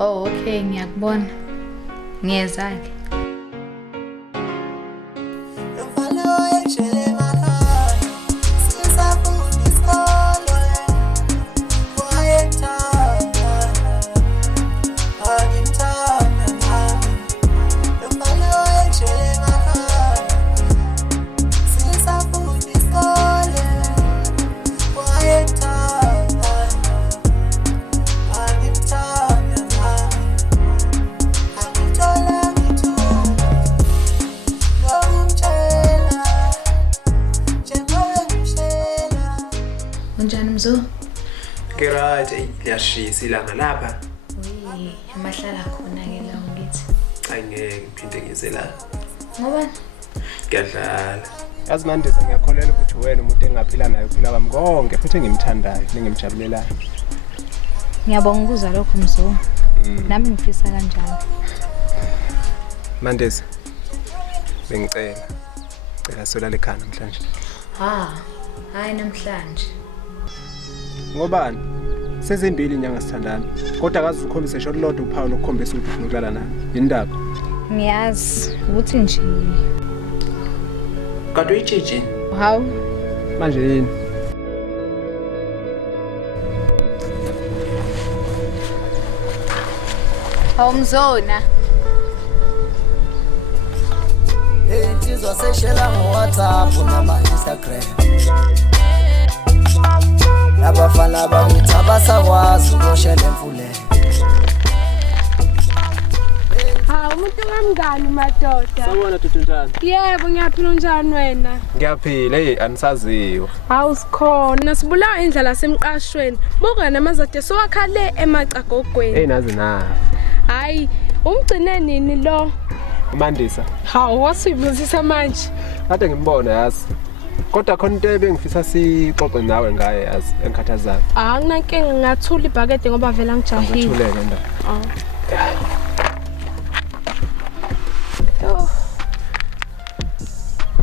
Oh, okay, ngiyakubona. Ngiyeza-ke. Unjani Mzo? Right, liyashisa ilanga lapha. Uyi, amahlala khona ke la ngithi. Angeke ngiphinde ngize la. Ngobani? Ngiyadlala. Yazi Mandisa ngiyakholela ukuthi wena umuntu engaphila naye uphila kwami konke futhi engimthandayo nengimjabulelayo. Ngiyabonga ukuzwa lokho Mzo. Nami ngifisa kanjalo. Mandisa. Bengicela sola lekhana namhlanje. Hayi namhlanje. Ngobani? Sezimbili inyanga sithandana. Kodwa akazi ukukhombisa isho lodwa uphawu lokukhombisa ukuthi ufuna ukulala naye. Yindaba. Ngiyazi ukuthi nje. Kanti uyitshitshini? Hawu. Manje yini? Mzona. Insizwa seshela ngo-WhatsApp nama-Instagram. Abafana bakithi abasakwazi ukuyoshela emfuleni. Umuntu kamngani madoda. Sawubona Tutunjani. Yebo ngiyaphila unjani wena? Ngiyaphila, anisaziwa. Hawu sikhona sibulawa indlela semqashweni. Buka namazade sowakhale emacagogweni. Nazi na. Hayi, umgcine nini lo? Mandisa. Hawu wasibuzisa manje. Kade ngimbona yazi. Kodwa khona into ebengifisa sixoxe nawe ngaye yazi engikhathazayo. Nginankinga ngathula ibhakede ngoba vela ngijahile. Ngithuleke ndaba.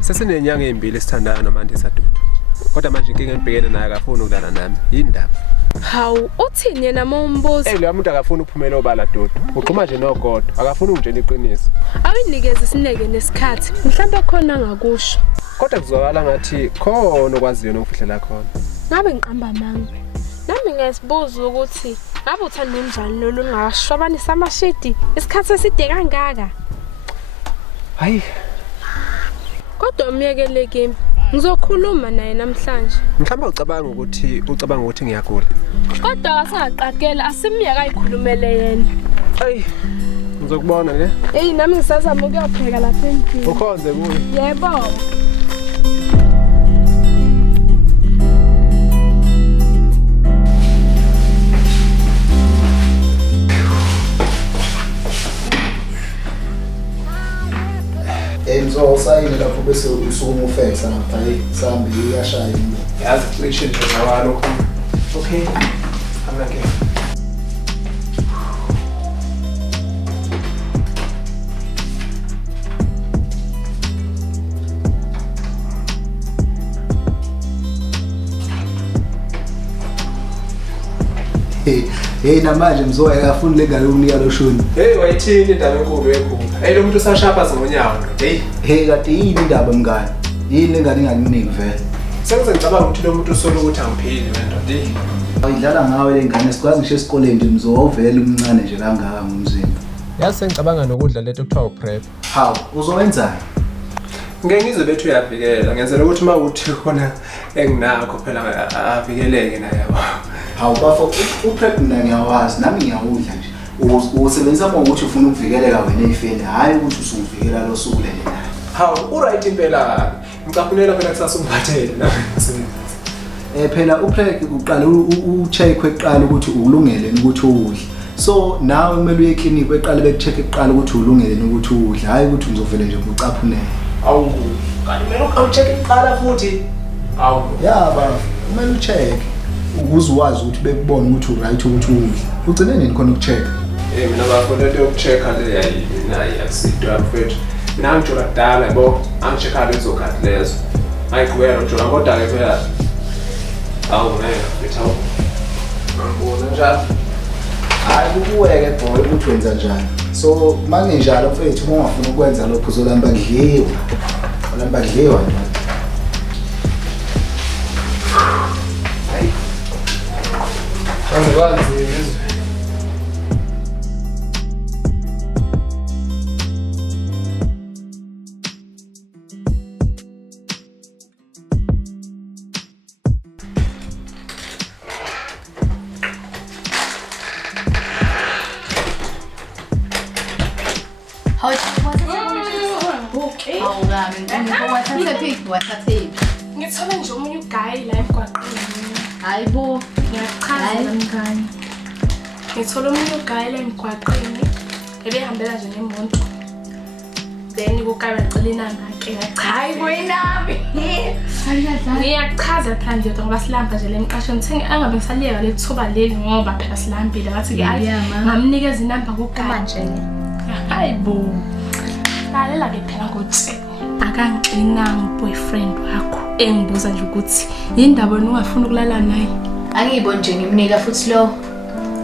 Sesinenyanga ezimbili sithandana noMandisa Dudu. Kodwa manje inkinga engibhekene naye akafuni ukulala nami. Yindaba. Hawu uthini yena mombuzo? Lo muntu akafuni ukuphumela obala Dudu. Uqhuma nje nogodo. Akafuni ungitshela iqiniso. Awunikeze sineke nesikhathi. Mhlawumbe khona ngakusho. Kodwa kuzwakala ngathi khona okwaziyo nomfihlela khona. Ngabe ngiqamba manga. Nami ngiyasibuza ukuthi ngabe uthanda njani lo lungashwabanisa amashidi isikhathi eside kangaka. Hayi. Kodwa umyekele kimi. Ngizokhuluma naye namhlanje. Mhlawumbe ucabanga ukuthi ngiyagula. Kodwa asingaqaqela asimiyeka ayikhulumele yena. Hayi. Ngizokubona ke. Nami ngisazama ukuyopheka lapha endlini. Ukhonze kuye. Yebo. Enzo sayini lapho bese usukuma ufexa ngapha sambe iyashaya into. Yazi cishe nje ngawalo. Okay. Amake. Hey namanje Mzoya akafuni lengane ukunika lo shoni. Wayithini indaba enkulu ekhulu. Lo muntu usashapa zingonyawo. Kade yini indaba mngani? Yini lengane inganingi vele. Sengize ngicabanga ukuthi lo muntu usolo ukuthi angiphili wena. Ayidlala ngawe lengane sikwazi ngisho esikoleni nje Mzoya uvela umncane nje kangaka ngomzimba. Yazi sengicabanga nokudla leto kuthiwa uprep. Hawu uzowenzani? Ngeke ngize bethu uyavikela. Ngenzela ukuthi mawuthi khona enginakho phela avikeleke naye yabo. Hawu bafo uprep mina ngiyawazi nami ngiyawudla nje. Usebenzisa ukuthi ufuna ukuvikeleka wena efeni hayi ukuthi usuvikela lo sukulele naye. Hawu uright impela. Ngicaphunela phela kusasa ungiphathele la. Phela uprep uqala ucheck eqala ukuthi ukulungele ukuthi udle. So nawe kumele uye eclinic eqala becheck eqala ukuthi ulungele ukuthi udle hayi ukuthi uzovela nje ucaphunele. Awu kanti kumele ucheck eqala futhi. Awu yaba kumele ucheck ukuze wazi ukuthi bekubona ukuthi uright ukuthi udle. Ugcine nini khona ukucheck? Mina bafuna into yokuchecka le yayi nayi akusidwa mfethu. Mina ngijula kudala yabo angichecka lezo khathi lezo. Ayigwera ngijula kodwa ke phela awu naye mfethu. Ngibona njalo. Hayi kuweke boy ukuthi wenza njani. So manginjalo mfethu uma ungafuna ukwenza lokho uzolamba kudliwa. Olamba kudliwa nje. Hayi. Angikwazi izwe. Ngithole nje omunye ugayi la emgwaqeni. Hayibo, Ngiyachaza mngani. Ngithole omunye ugayi la emgwaqeni. Ebehambela nje nemoto. Then kukabe ecela inamba ke hayi ngachaza. boyinami. Ngiyachaza phela nje ngoba silamba nje lemqashweni. Thingi angabe ngisaliyeka lethuba leli ngoba phela silambile. Ngathi ke hayi ngamnikeza inamba kugayi. Manje Hayibo. Lalela ke phela ngothi akangixinanga boyfriend wakho. Engibuza nje ukuthi indaba wena ungafuna ukulala naye. angiyiboni nje ngimnika futhi lo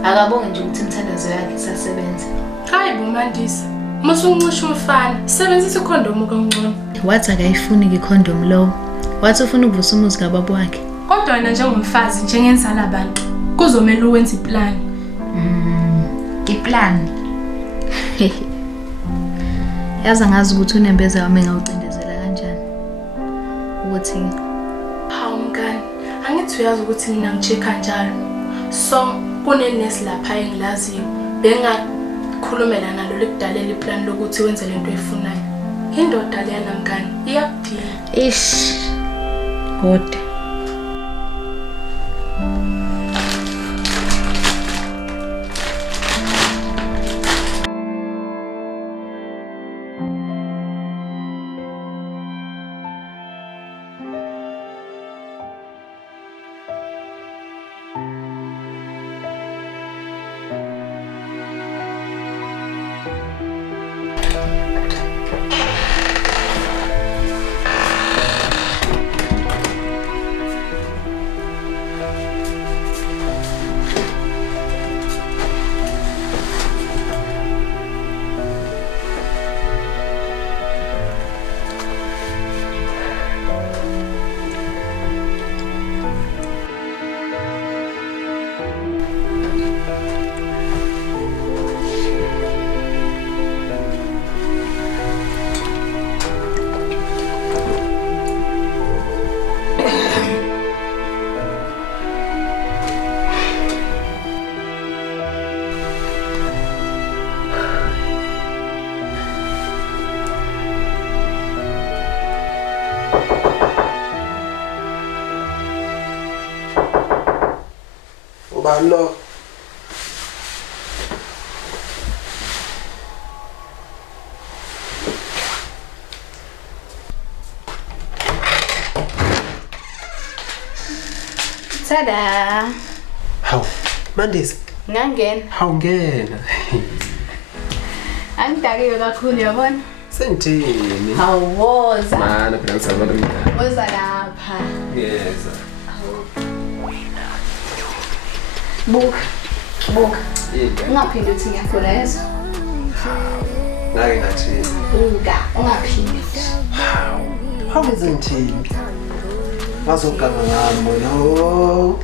akabonge nje ukuthi imthandazo yakhe isasebenza. Hayibo Mandisa. Musuncisha umfana. Sebenzisa ikhondomu kangcono. Wathi akayifuni ke condom lo. Wathi ufuna ukuvusa umuzi kababa wakhe. Kodwa wena njengomfazi njengenzala abantu kuzomela uwenze iplan. Iplan. Yazi ngazi ukuthi unembeza wami ngawucindezela kanjani. Ukuthi Hawu mngani, angithi uyazi ukuthi mina ngicheka njalo. So kunenesi lapha engilaziyo. Bengakhulumela nalo lekudalela iplan lokuthi wenze lento oyifunayo. Indoda lena mngani iyakudinga. ish. Kodwa Ubani lo? tada. Hawu, Mandisa. Ngangena. Hawu ngena. Angidakiwe kakhulu yabona. Sengithini? Hawoza. Mana phela ngisabona mina. Woza lapha. Yeza. Buka. Yini? Ungaphindi uthi ngiyafuna yezo. Ngake ngathi. Ungaphindi. Hawu ngithini? Bazoganga ngami bona.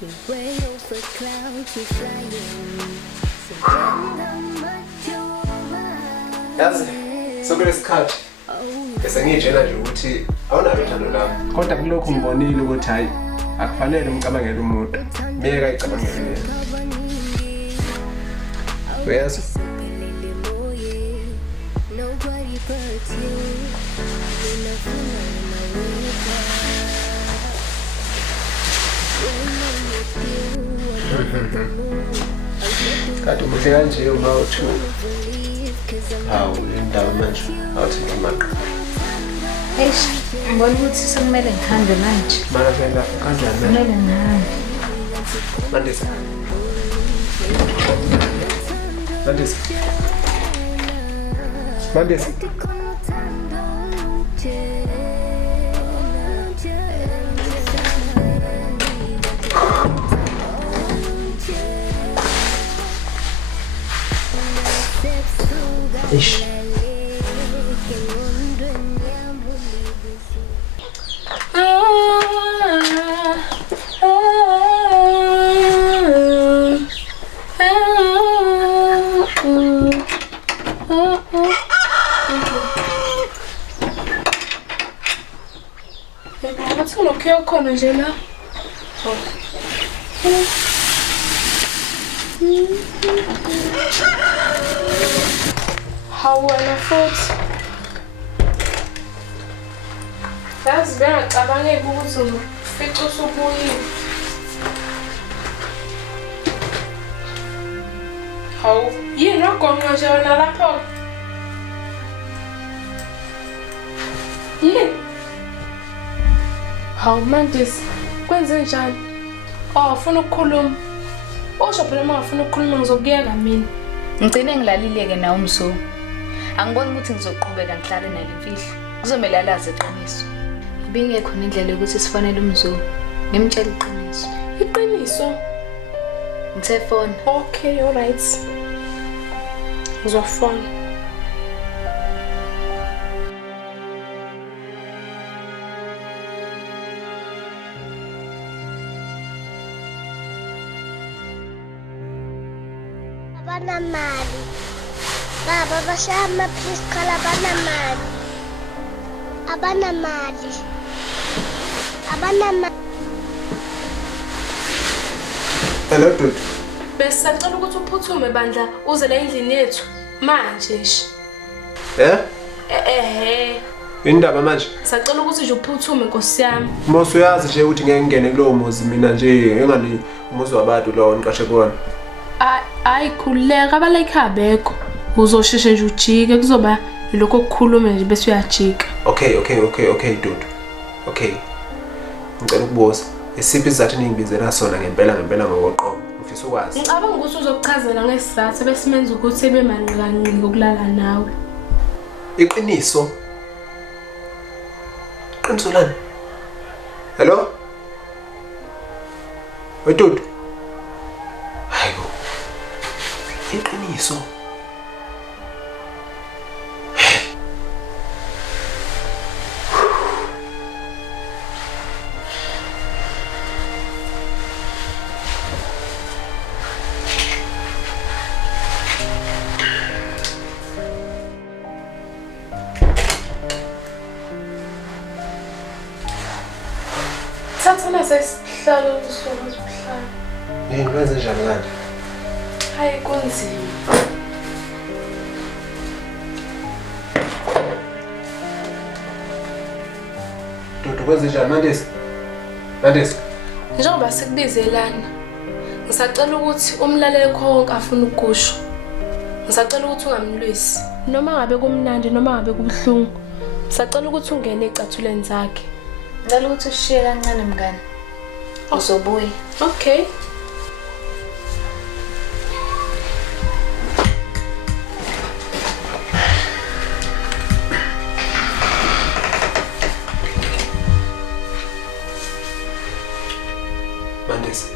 We way over clouds, we flying. So when the much over. Yazi, sokulesikhathi. Esengitshela nje ukuthi awunalo uthando lami. Kodwa kulokhu ngibonile ukuthi hayi akufanele umcabangele umuntu. Miyeka icabangele yena. Uyazi? Nobody but you. Kade muhle kanje uma uthu. Hawu, indawo manje. Awuthi ngimaqha. Eish. Ngibona ukuthi sekumele ngihambe manje. Mana phela kanjani manje? Kumele ngihambe. Mandisa. Mandisa. Mandisa. Ish. Khona nje la. Hawu wena futhi. Yazi bengacabangeki ukuthi uzofica usubuyile. Hawu, yini wagonqa nje wena lapho? Yini? Hawu Mandisa, kwenze njani? Ufuna ukukhuluma. Usho phela uma ufuna ukukhuluma ngizokuyeka mina. Ngicine ngilalile-ke nawe umso. Angiboni ukuthi ngizoqhubeka ngihlale nale mfihlo. Kuzomela alazi iqiniso. Ibingekho indlela yokuthi sifonele umzo. Ngimtshela iqiniso. Iqiniso? Ngithe phone. Okay, all right. Ngizofona. Abanamali. Baba bashaya amaphilisi khala abanamali. Abanamali. Abanamali. Hello dude. Besacela ukuthi uphuthume bandla uze la endlini yethu manje nje. Indaba manje. Sacela ukuthi nje uphuthume Nkosi yami. Mosi uyazi nje ukuthi ngeke ngene kulowo muzi mina nje engani umuzi wabantu lo ngiqashe kuona. Hayi khuleka abalike abekho. Uzosheshe nje ujike kuzoba lokho okukhuluma nje bese uyajika. Okay dude. Okay. Ngicela ukubuza. Isiphi izathu ningibizela sona ngempela ngokoqobo. Ngifisa ukwazi. Ngicabanga ukuthi uzokuchazela ngesizathu besimenza ukuthi ebe manqi kanciki ukulala nawe. Iqiniso. Qiniso lana. Hello? Dude. Hayo. Iqiniso. Thatha sesihlalo usuhlala. Yini kwenze njani manje? Hayi kunzima. Dude kwenze njani Mandisa? Mandisa. Njengoba sikubizelana. Ngisacela ukuthi umlalele konke afuna ukusho. Ngisacela ukuthi ungamlwisi. Noma ngabe kumnandi noma ngabe kubuhlungu. Ngisacela ukuthi ungene ecathuleni zakhe. Ngicela ukuthi ushiye kancane mngani. Uzobuya. Okay. Mandisa.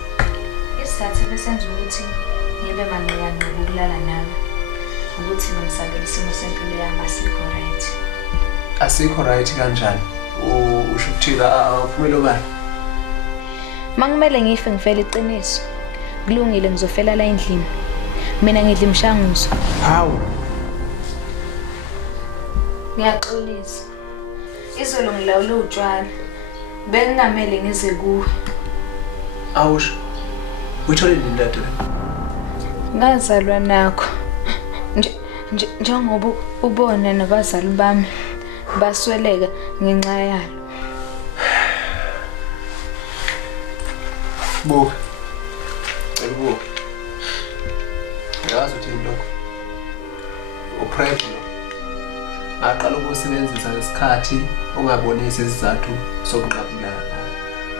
Isizathu besenza ukuthi ngibe manqika ukulala nawe. Ukuthi ngisabela isimo sempilo yami asikho right. Asikho right kanjani? Usho ukuthila awuphumelo bani? Mangimele ngife ngifela iqiniso. Kulungile ngizofela la endlini. Mina ngidla imishanguzo. Hawu. Ngiyaxolisa. Izolo ngilawule utshwala. Bengingamele ngize kuwe. Awusho. Uthole indaba le. Ngazalwa nakho. Njengoba ubona nabazali bami basweleka ngenxa yalo. Buka. Buka. Yazi uthi lokho. Uprep lo. Aqala ukusebenzisa isikhathi ungabonisi isizathu sokunqabula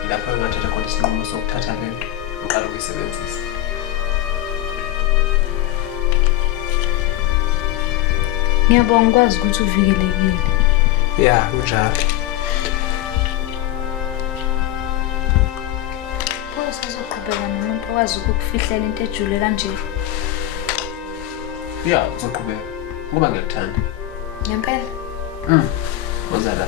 lapho engathatha khona isinqumo sokuthatha lento uqala ukuyisebenzisa. Ngiyabonga ukwazi ukuthi uvikelekile. Ya, kunjalo. Phoyisa uzoqhubeka nomuntu okwazi ukukufihlela into ejule kanje. Ya, uzoqhubeka ngoba ngiyakuthanda. Ngempela? Wazala.